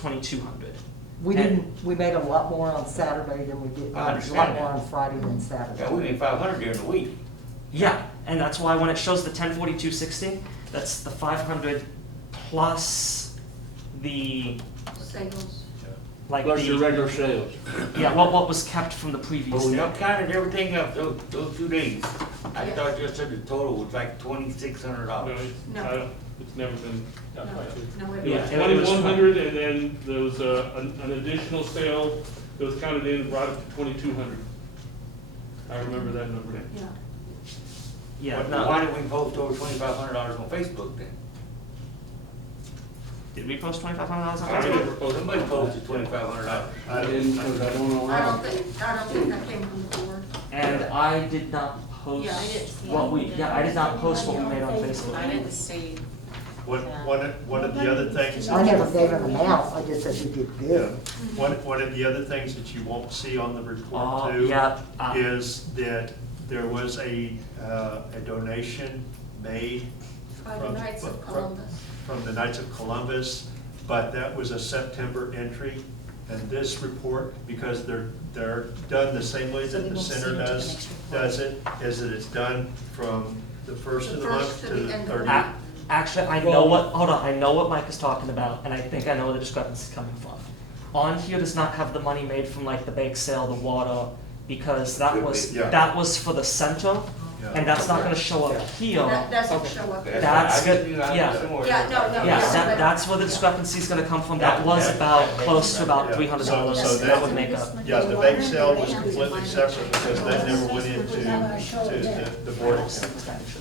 2,200. We didn't, we made a lot more on Saturday than we did, I a lot understand more that. on Friday than Saturday. Yeah, we made 500 during the week. Yeah, and that's why when it shows the 1042.60, that's the 500 plus the Sales. like Plus your the regular sales. yeah what was kept from the previous But when day. y'all counted everything up those 2 days, I Yeah. thought you said the total was like $2,600. No, No. it's never been that No, much. no, it Yeah, wasn't. it was 2,100, and then there was an additional sale that was counted in and brought it to 2,200. I remember that number. Yeah. Yeah, But no. why did we post over $2,500 on Facebook then? Did we post $2,500 on I Facebook? never posted. Somebody posted $2,500. I didn't, because I don't know I how. don't think that came from the board. And I did not post Yeah, I didn't see what we it. I did not post what we made on I Facebook. didn't see. One of the other things. I never gave an amount, I just said we did Yeah. good. One of the other things that you won't see on the report Oh, too yeah. is that there was a donation made By the Knights of Columbus. from the Knights of Columbus, but that was a September entry. And this report, because they're done the same way So that we the won't see center it till the next report. does it, is that it's done from the first of the month to the end of the 30th. month. Actually, I know hold on, I know what Mike is talking about, and I think I know where the discrepancy is coming from. On here does not have the money made from like the bake sale, the water, because that was for the center, Yeah. and that's not gonna show up here. That doesn't show up. That's good, yeah. Yeah, no. Yeah, but- that's where the discrepancy is gonna come from. That was about close to about Yeah. $300, So so that- that would make up. Yeah, the bake sale was completely separate because that never went into the board account.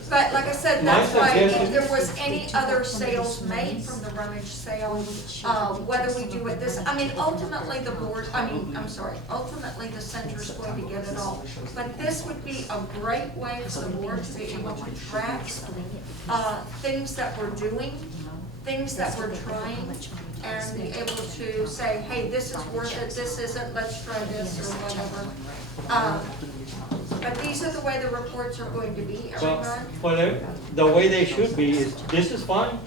But like I said, My that's why if suggestion- there was any other sales made from the rummage sale, whether we do it this, I mean, ultimately the board, ultimately the center's going to get it all. But this would be a great way for the board to be able to track, things that we're doing, things that we're trying, and be able to say, hey, this is worth it, this isn't, let's try this, or whatever. But these are the way the reports are going to be every month. Well, the way they should be is, this is fine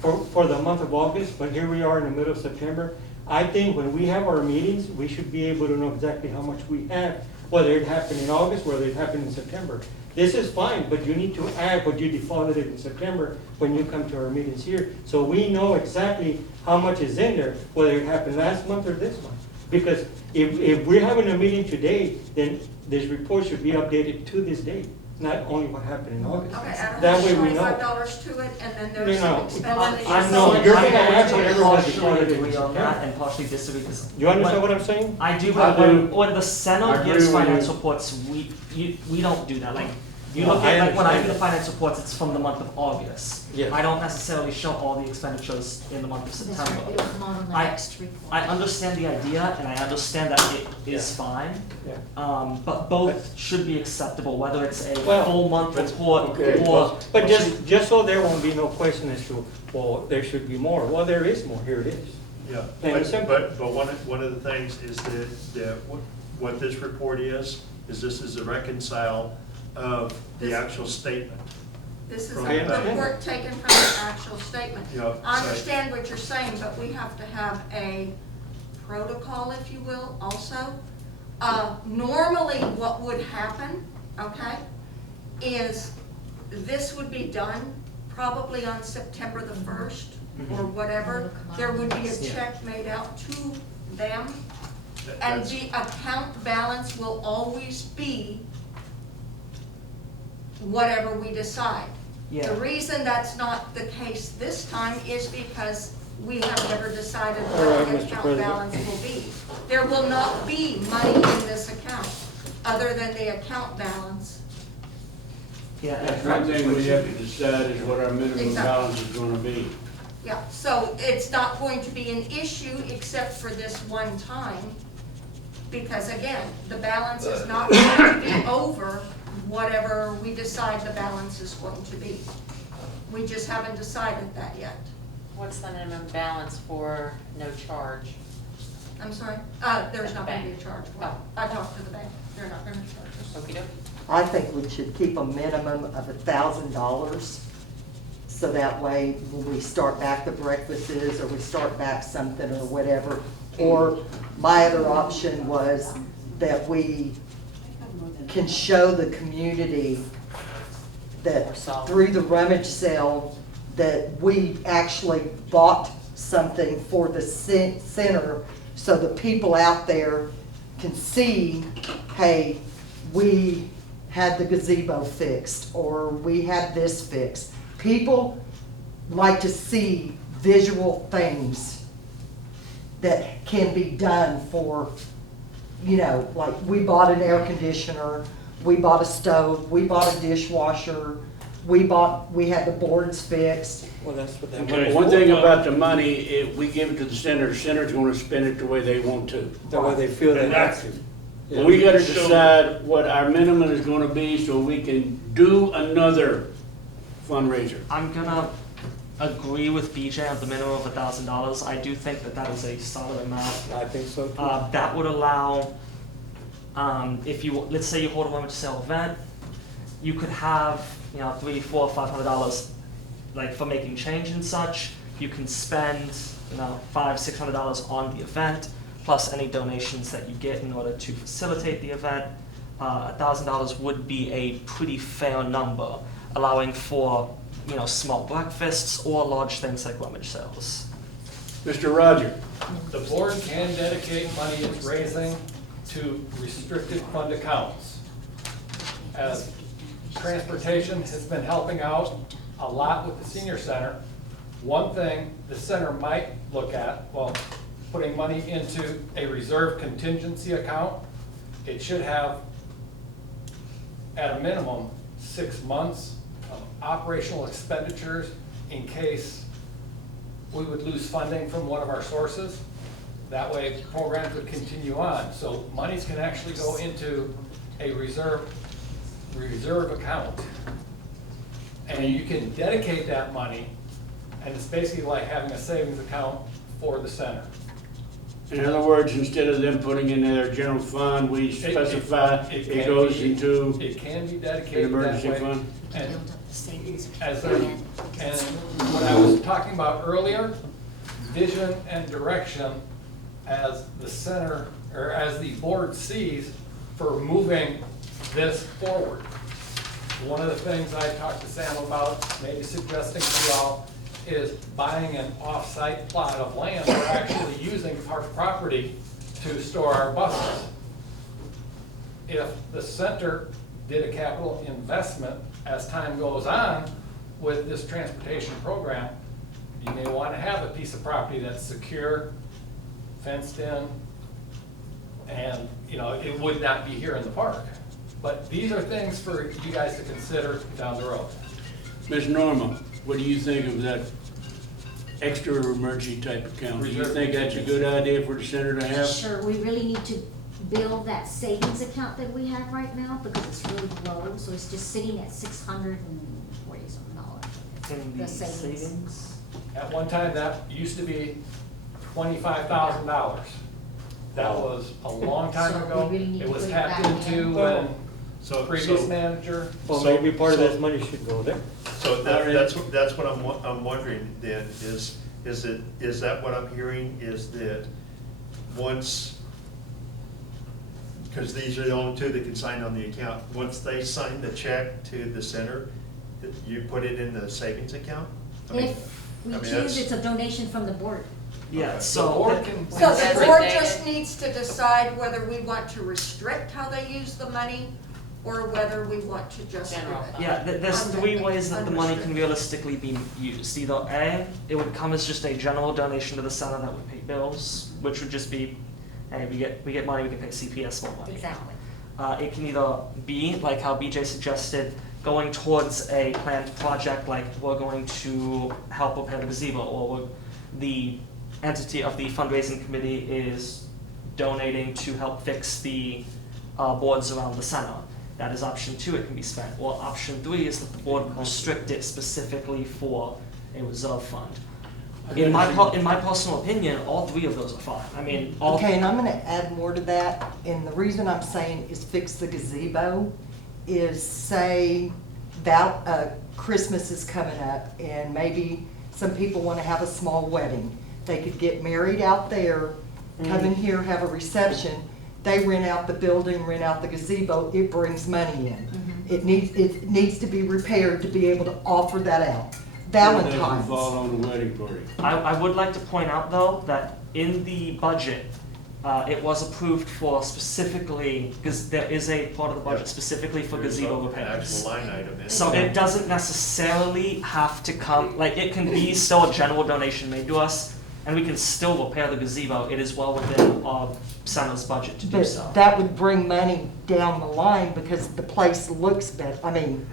for the month of August, but here we are in the middle of September. I think when we have our meetings, we should be able to know exactly how much we have, whether it happened in August, whether it happened in September. This is fine, but you need to add what you deposited in September when you come to our meetings here. So we know exactly how much is in there, whether it happened last month or this month. Because if we're having a meeting today, then this report should be updated to this date, not only what happened in August. Okay, add That way we know. $25 to it, and then there's No, some no. expenditures. I'm No, going you're to gonna add whatever was partially decided in agree on that September. and partially disagree, because. You understand what I'm saying? I do, I but do. when the I Senate agree gives with finance you. reports, we don't do that, like, you No, look I at, like, when I do understand the that. finance reports, it's from the month of August. Yes. I don't necessarily show all the expenditures in the month of That's September. right, it was not on the I- next report. I understand the idea, and I understand that it is fine, Yeah. but both should be acceptable, whether it's a Well, full month report okay, or. But just so there won't be no question as to, well, there should be more. Well, there is more, here it is. Yeah, Plain and simple. but one of the things is that what this report is this is a reconcile of the actual statement. This is From a the- report taken from the actual statement. Yeah, I so- understand what you're saying, but we have to have a protocol, if you will, also. Normally, what would happen, okay, is this would be done probably on September the 1st or whatever. There would be a check made out to them, and That's- the account balance will always be whatever we decide. Yeah. The reason that's not the case this time is because we have never decided All right, what the Mr. account President. balance will be. There will not be money in this account, other than the account balance. Yeah, That's one thing we have to decide is what our minimum Exactly. balance is gonna be. Yeah, so it's not going to be an issue except for this one time, because again, the balance is not going to be over whatever we decide the balance is going to be. We just haven't decided that yet. What's the minimum balance for no charge? I'm sorry? There's not gonna be a charge for it. I talked to the bank, they're not gonna charge us. Okey-doke. I think we should keep a minimum of $1,000 So that way, when we start back the breakfasts, or we start back something or whatever. Or my other option was that we can show the community that through the rummage sale, that we actually bought something for the center, so the people out there can see, hey, we had the gazebo fixed, or we had this fixed. People like to see visual things that can be done for, like we bought an air conditioner, we bought a stove, we bought a dishwasher, we had the boards fixed. Well, that's what that. Okay. One thing about the money, if we give it to the center's gonna spend it the way they want to. The way they feel they And have that's- to. But we gotta decide what our minimum is gonna be so we can do another fundraiser. I'm gonna agree with BJ on the minimum of $1,000. I do think that that is a solid amount. I think so too. That would allow, if you, let's say you hold a rummage sale event, you could have, $300, $400, $500, like for making change and such. You can spend, $500, $600 on the event, plus any donations that you get in order to facilitate the event. $1,000 would be a pretty fair number, allowing for, small breakfasts or large things like rummage sales. Mr. Roger, The board can dedicate money it's raising to restricted fund accounts. As transportation has been helping out a lot with the senior center, one thing the center might look at, putting money into a reserve contingency account. It should have, at a minimum, 6 months of operational expenditures in case we would lose funding from one of our sources. That way, programs would continue on. So monies can actually go into a reserve account. And you can dedicate that money, and it's basically like having a savings account for the center. in other words, instead of them putting in their general fund, we specify it goes into It can be an dedicated that emergency way. fund? And and what I was talking about earlier, vision and direction as the center, or as the board sees for moving this forward. One of the things I talked to Sam about, maybe suggesting to you all, is buying an off-site plot of land. We're actually using park property to store our buses. If the center did a capital investment as time goes on with this transportation program, you may want to have a piece of property that's secure, fenced in, and, it would not be here in the park. But these are things for you guys to consider down the road. Ms. Norma, what do you think of that extra emergency type account? Do you think that's a good idea for the center to have? Sure, we really need to build that savings account that we have right now because it's really low, so it's just sitting at $640-something. In The the savings. savings? At one time, that used to be $25,000. That was a long time So we ago. really need It to was put it tapped back into in. when So- previous so- manager. Well, So- maybe part of so- this money should go there. So that's what I'm wondering then, is that what I'm hearing, is that once, because these are the only two that can sign on the account, once they sign the check to the center, that you put it in the savings account? I mean- If we I mean, choose, that's- it's a donation from the board. Yeah, Okay. The so. board can. So the Designate board it. just needs to decide whether we want to restrict how they use the money, or whether we want to just do General it. fund. Yeah, there's Under- three ways that the money can unrestricted. realistically be used. Either A, it would come as just a general donation to the center that would pay bills, which would just be, hey, we get money, we can pay CPS more money. Exactly. It can either be, like how BJ suggested, going towards a planned project, like we're going to help repair the gazebo, or the entity of the fundraising committee is donating to help fix the boards around the center. That is option 2, it can be spent. Or option 3 is that the board will restrict it specifically for a reserve fund. In my personal opinion, all 3 of those are fine. I mean, all. Okay, and I'm gonna add more to that, and the reason I'm saying is fix the gazebo is say Christmas is coming up, and maybe some people wanna have a small wedding. They could get married out there, come in here, have a reception, they rent out the building, rent out the gazebo, it brings money in. It needs to be repaired to be able to offer that out. It doesn't Valentine's. fall on the wedding party. I would like to point out though, that in the budget, it was approved for specifically, because there is a part of the budget specifically for gazebo repairs. Actual line item is. So it doesn't necessarily have to come, like, it can be still a general donation made to us, and we can still repair the gazebo. It is well within our center's budget to do so. But that would bring money down the line because the place looks better. I mean,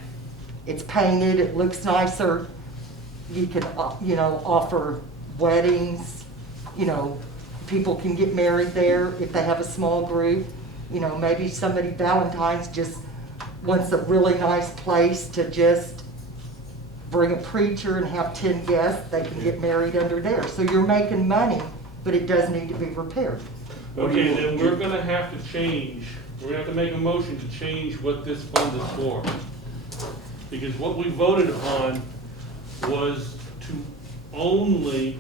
it's painted, it looks nicer. You can, offer weddings, people can get married there if they have a small group. Maybe somebody, Valentine's just wants a really nice place to just bring a preacher and have 10 guests, they can get married under there. So you're making money, but it does need to be repaired. Okay, then we're gonna have to change, we're gonna have to make a motion to change what this fund is for. Because what we voted upon was to only,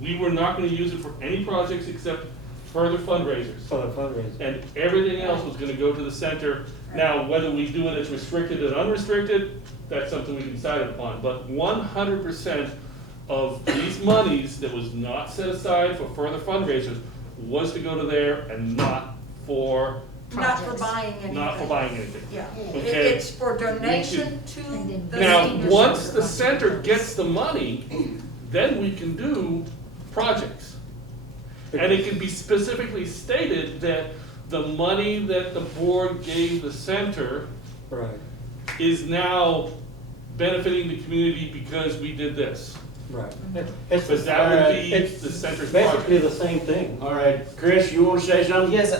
we were not gonna use it for any projects except further fundraisers. For the fundraiser. And everything else was gonna go to the center. Now, whether we do it as restricted and unrestricted, that's something we can decide upon. But 100% of these monies that was not set aside for further fundraisers was to go to there and not for Not for Projects. buying anything. not for buying anything. Yeah, Okay. it's for donation to And then the Now, senior once center. the center gets the money, then we can do projects. And it can be specifically stated that the money that the board gave the center Right, is now benefiting the community because we did this. right. It's, But that would be it's the center's basically project. the same thing. All right, Chris, you wanna say something? Yes,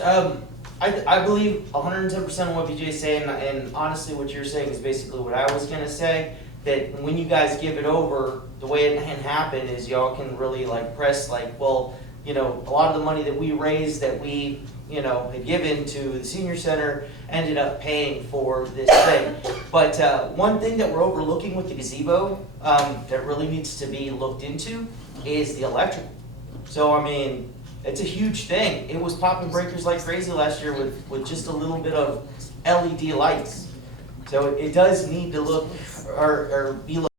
I believe 110% of what BJ's saying, and honestly, what you're saying is basically what I was gonna say. That when you guys give it over, the way it can happen is y'all can really like press like, well, a lot of the money that we raised that we, had given to the senior center ended up paying for this thing. But one thing that we're overlooking with the gazebo that really needs to be looked into is the electrical. So I mean, it's a huge thing. It was popping breakers like crazy last year with just a little bit of LED lights. So it does need to look or be looked